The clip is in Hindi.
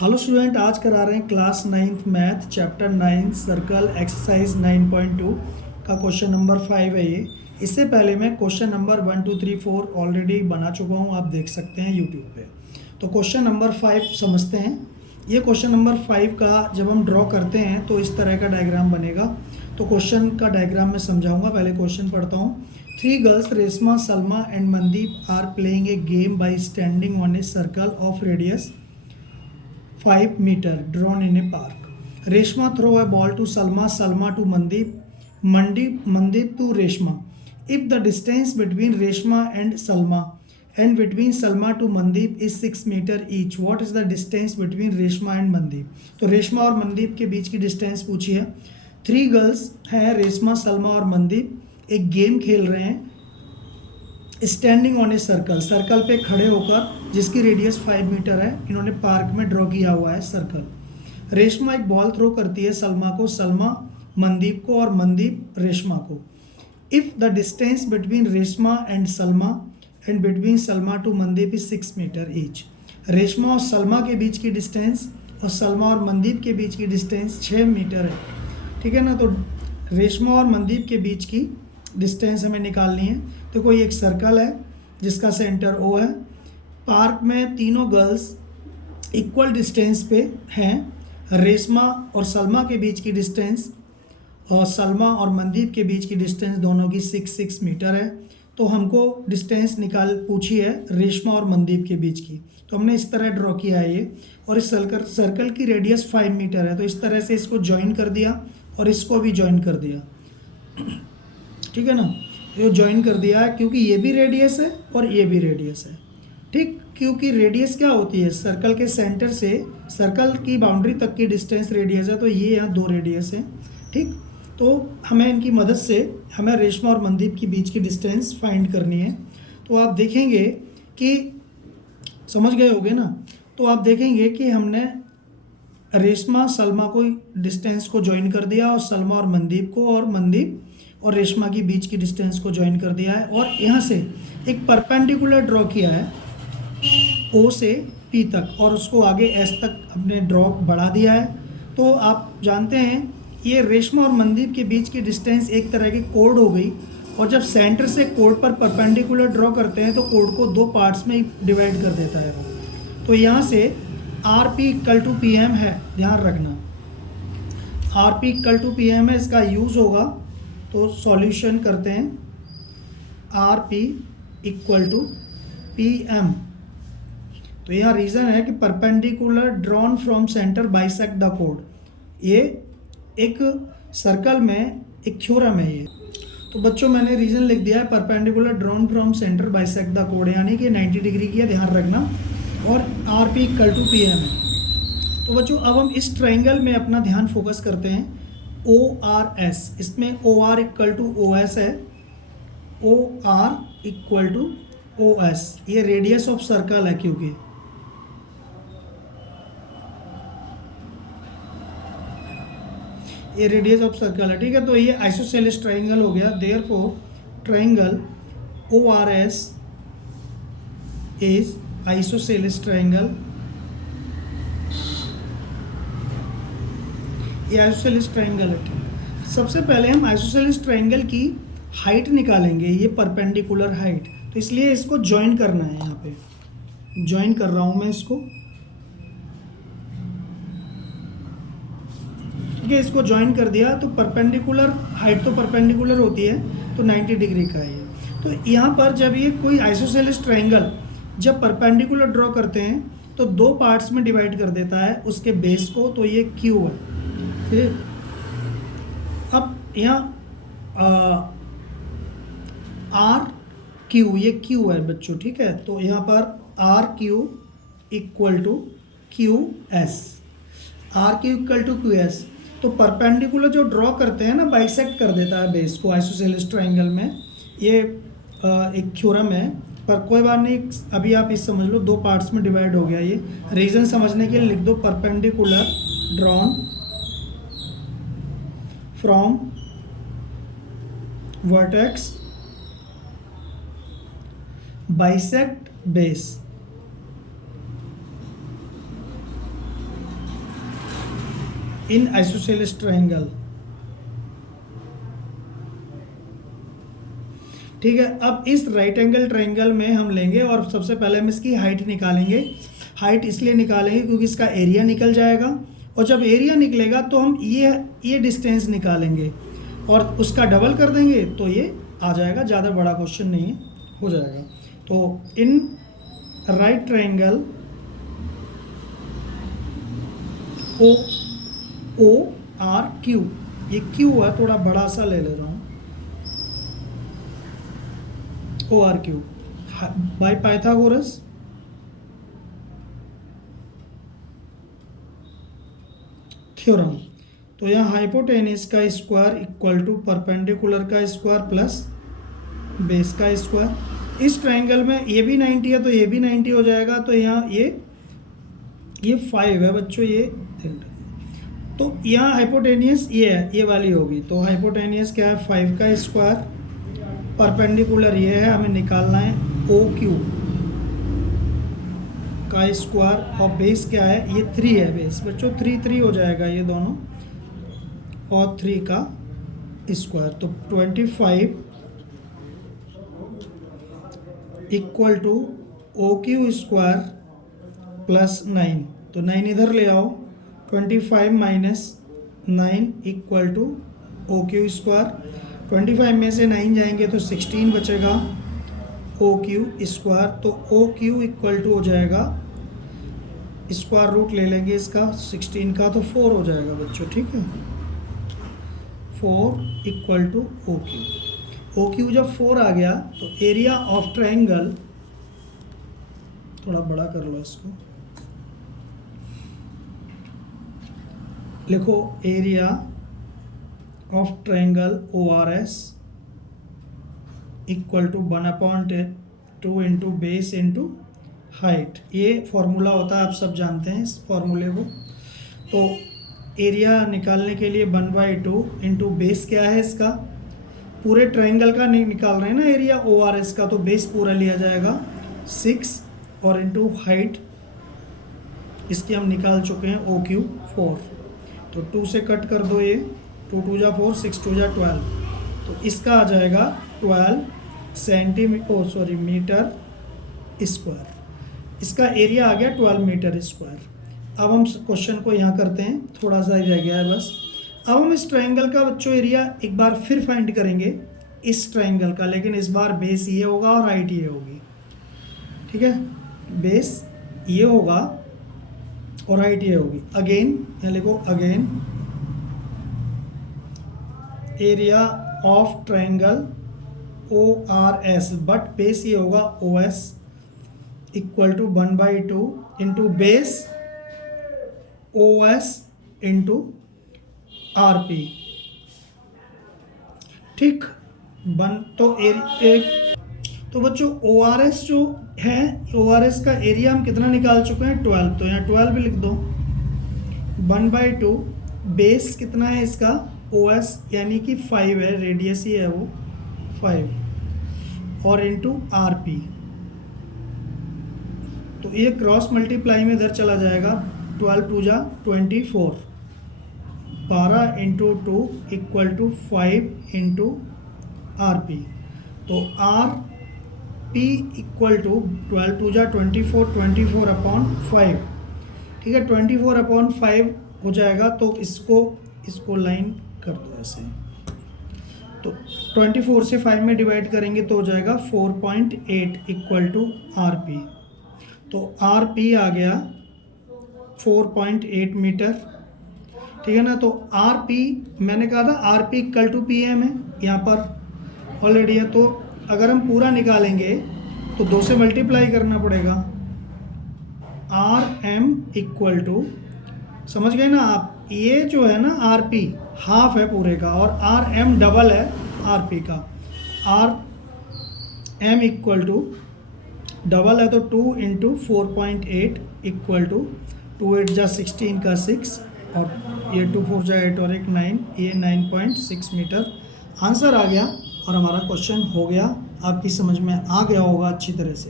हेलो स्टूडेंट, आज करा रहे हैं class 9th math chapter 9 circle exercise 9.2 का क्वेश्चन नंबर 5 है ये। इससे पहले मैं क्वेश्चन नंबर 1 2 3 4 ऑलरेडी बना चुका हूँ, आप देख सकते हैं यूट्यूब पे। तो क्वेश्चन नंबर 5 समझते हैं। ये क्वेश्चन नंबर 5 का जब हम ड्रॉ करते हैं तो इस तरह का डायग्राम बनेगा। तो क्वेश्चन का डायग्राम मैं समझाऊंगा, पहले क्वेश्चन पढ़ता हूँ। 3 girls Reshma, Salma and Mandeep are playing a game by standing on a circle of radius 5 meter drawn in a park. Reshma throw a ball to Salma, Salma to Mandeep, Mandeep to Reshma. If the distance between Reshma and Salma and between Salma to Mandeep is 6 meter each, what is the distance between Reshma and Mandeep? तो रेशमा और मनदीप के बीच की डिस्टेंस पूछी है। 3 गर्ल्स हैं, रेशमा, सलमा और मनदीप, एक गेम खेल रहे हैं standing on a circle, circle पे खड़े होकर, जिसकी रेडियस 5 मीटर है। इन्होंने पार्क में ड्रॉ किया हुआ है सर्कल। रेशमा एक बॉल थ्रो करती है सलमा को, सलमा मनदीप को और मनदीप रेशमा को। If the distance between Reshma and Salma and between Salma to Mandeep is 6 metre each. Reshma और सलमा के बीच की डिस्टेंस और सलमा और मनदीप के बीच की डिस्टेंस 6 मीटर है, ठीक है ना। तो रेशमा और मनदीप के बीच की डिस्टेंस हमें निकालनी है। तो कोई एक सर्कल है जिसका सेंटर ओ है। पार्क में तीनों गर्ल्स इक्वल डिस्टेंस पे हैं। रेशमा और सलमा के बीच की डिस्टेंस और सलमा और मनदीप के बीच की डिस्टेंस दोनों की 6 मीटर है। तो हमको डिस्टेंस पूछी है रेशमा और मनदीप के बीच की। तो हमने इस तरह ड्रॉ किया है ये, और इस सर्कल की रेडियस 5 मीटर है। तो इस तरह से इसको ज्वाइन कर दिया और इसको भी ज्वाइन कर दिया, ठीक है ना। ये ज्वाइन कर दिया है क्योंकि ये भी रेडियस है और ये भी रेडियस है, ठीक। क्योंकि रेडियस क्या होती है, सर्कल के सेंटर से सर्कल की बाउंड्री तक की डिस्टेंस रेडियस है। तो ये यहाँ 2 रेडियस है, ठीक। तो हमें इनकी मदद से हमें रेशमा और मनदीप के बीच की डिस्टेंस फाइंड करनी है। तो आप देखेंगे कि समझ गए होगे ना। तो आप देखेंगे कि हमने रेशमा सलमा को डिस्टेंस को ज्वाइन कर दिया, और सलमा और मनदीप को, और मनदीप और रेशमा की बीच की डिस्टेंस को ज्वाइन कर दिया है। और यहाँ से एक परपेंडिकुलर ड्रॉ किया है ओ से पी तक, और उसको आगे एस तक अपने ड्रॉ बढ़ा दिया है। तो आप जानते हैं ये रेशमा और मनदीप के बीच की डिस्टेंस एक तरह की कोड हो गई। और जब सेंटर से कोड पर परपेंडिकुलर ड्रॉ करते हैं तो कोड को 2 पार्ट्स में डिवाइड कर देता है वो। तो यहाँ से R P equal to P M है, ध्यान रखना। R P equal to P M है, इसका यूज़ होगा। तो सॉल्यूशन करते हैं। R P equal to P M. तो यहाँ रीज़न है कि perpendicular drawn from centre bisect the कोड। ये एक सर्कल में एक थ्योरम है ये। तो बच्चों मैंने रीज़न लिख दिया है, perpendicular drawn from centre bisect the कोड, यानी कि 90 डिग्री की है, ध्यान रखना। और R P equal to P M है। तो बच्चों अब हम इस ट्राइंगल में अपना ध्यान फोकस करते हैं। ओ आर एस, इसमें O R equal to O S है। O R equal to O S, ये रेडियस ऑफ सर्कल है, क्योंकि ये रेडियस ऑफ सर्कल है, ठीक है। तो ये आइसोसेलेस ट्राइंगल हो गया। Therefore triangle O R S is isosceles triangle. ये आइसोसेलेस ट्राइंगल है। सबसे पहले हम आइसोसेलेस ट्राइंगल की हाइट निकालेंगे, ये परपेंडिकुलर हाइट। तो इसलिए इसको ज्वाइन करना है, यहाँ पे ज्वाइन कर रहा हूँ मैं इसको, ठीक है। इसको ज्वाइन कर दिया तो परपेंडिकुलर हाइट तो परपेंडिकुलर होती है, तो 90 डिग्री का है ये। तो यहाँ पर जब ये कोई आइसोसेलेस ट्राइंगल जब परपेंडिकुलर ड्रॉ करते हैं तो 2 पार्ट्स में डिवाइड कर देता है उसके बेस को। तो ये क्यू है। अब यहाँ आर क्यू, ये क्यू है बच्चों, ठीक है। तो यहाँ पर R Q equal to Q S, R Q equal to Q S. तो परपेंडिकुलर जो ड्रॉ करते हैं ना, बाइसेक्ट कर देता है बेस को आइसोसेलेस ट्राइंगल में। ये एक थ्योरम है, पर कोई बात नहीं, अभी आप इस समझ लो 2 पार्ट्स में डिवाइड हो गया। ये रीज़न समझने के लिए लिख दो, perpendicular drawn from vertex bisect base. In isosceles triangle. ठीक है, अब इस राइट एंगल ट्रायंगल में हम लेंगे और सबसे पहले हम इसकी हाइट निकालेंगे। हाइट इसलिए निकालेंगे क्योंकि इसका एरिया निकल जाएगा, और जब एरिया निकलेगा तो हम ये डिस्टेंस निकालेंगे और उसका डबल कर देंगे तो ये आ जाएगा। ज़्यादा बड़ा क्वेश्चन नहीं है, हो जाएगा। तो in right triangle O R Q, ये क्यू है, थोड़ा बड़ा सा ले रहा हूँ, O R Q by Pythagoras theorem. तो यहाँ हाइपोटेनिस का स्क्वायर इक्वल टू परपेंडिकुलर का स्क्वायर प्लस बेस का स्क्वायर। इस ट्रायंगल में ये भी 90 है तो ये भी 90 हो जाएगा। तो यहाँ ये 5 है बच्चों, ये तो यहाँ हाइपोटेनियस ये है, ये वाली होगी। तो हाइपोटेनियस क्या है, 5 का स्क्वायर, परपेंडिकुलर ये है, हमें निकालना है ओ क्यू का स्क्वायर, और बेस क्या है, ये 3 है बेस बच्चों, 3 हो जाएगा ये दोनों, और 3 का स्क्वायर। तो 25 equal to O Q square plus 9। तो 9 इधर ले आओ, 25 minus 9 equal to O Q square. 25 में से 9 जाएंगे तो 16 बचेगा ओ क्यू स्क्वायर। तो ओ क्यू इक्वल टू हो जाएगा, स्क्वायर रूट ले लेंगे इसका 16 का, तो 4 हो जाएगा बच्चों। ठीक है, 4 equal to O Q. O Q जब 4 आ गया तो एरिया ऑफ ट्रायंगल, थोड़ा बड़ा कर लो इसको, लिखो area of triangle O R S equal to 1/2 into base into height. ये फॉर्मूला होता है, आप सब जानते हैं इस फॉर्मूले को। तो एरिया निकालने के लिए 1/2 इंटू बेस क्या है इसका, पूरे ट्रायंगल का नहीं निकाल रहे हैं ना एरिया ओ आर एस का, तो बेस पूरा लिया जाएगा 6, और इंटू हाइट इसकी हम निकाल चुके हैं ओ क्यू 4। तो 2 से कट कर दो, ये 2 2 जा 4, 6 2 जा 12, तो इसका आ जाएगा 12 मीटर स्क्वायर। इसका एरिया आ गया 12 मीटर स्क्वायर। अब हम क्वेश्चन को यहाँ करते हैं, थोड़ा सा ही रह गया है बस। अब हम इस ट्रायंगल का बच्चों एरिया एक बार फिर फाइंड करेंगे इस ट्रायंगल का, लेकिन इस बार बेस ये होगा और हाइट ये होगी। ठीक है, बेस ये होगा और हाइट ये होगी। अगेन यहाँ लिखो, again area of triangle O R S, but base ये होगा O S equal to 1/2 into base O S into R P. ठीक, तो बच्चों ओ आर एस जो है, ओ आर एस का एरिया हम कितना निकाल चुके हैं 12, तो यहाँ 12 भी लिख दो। 1/2 बेस कितना है इसका ओ एस, यानी कि 5 है, रेडियस ही है वो 5, और इंटू आर पी। तो ये क्रॉस मल्टीप्लाई में इधर चला जाएगा, 12 2 जा 24, 12 into 2 equal to 5 into R P. तो आर पी इक्वल टू 12 2 जा 24, 24/5। ठीक है, 24/5 हो जाएगा। तो इसको लाइन कर दो ऐसे, तो 24 से 5 में डिवाइड करेंगे तो हो जाएगा 4.8 इक्वल टू आर पी। तो आर पी आ गया 4.8 मीटर। ठीक है ना, तो आर पी मैंने कहा था R P equal to P M है, यहाँ पर ऑलरेडी है। तो अगर हम पूरा निकालेंगे तो 2 से मल्टीप्लाई करना पड़ेगा। आर एम इक्वल टू, समझ गए ना आप, ये जो है ना आर पी हाफ है पूरे का, और आर एम डबल है आर पी का। R M equal to double है तो 2 इंटू 4.8 इक्वल टू 2 8 जा 16 का 6, और ये 2 4 जा 8 और 1 9, ये 9.6 मीटर आंसर आ गया। और हमारा क्वेश्चन हो गया, आपकी समझ में आ गया होगा अच्छी तरह से।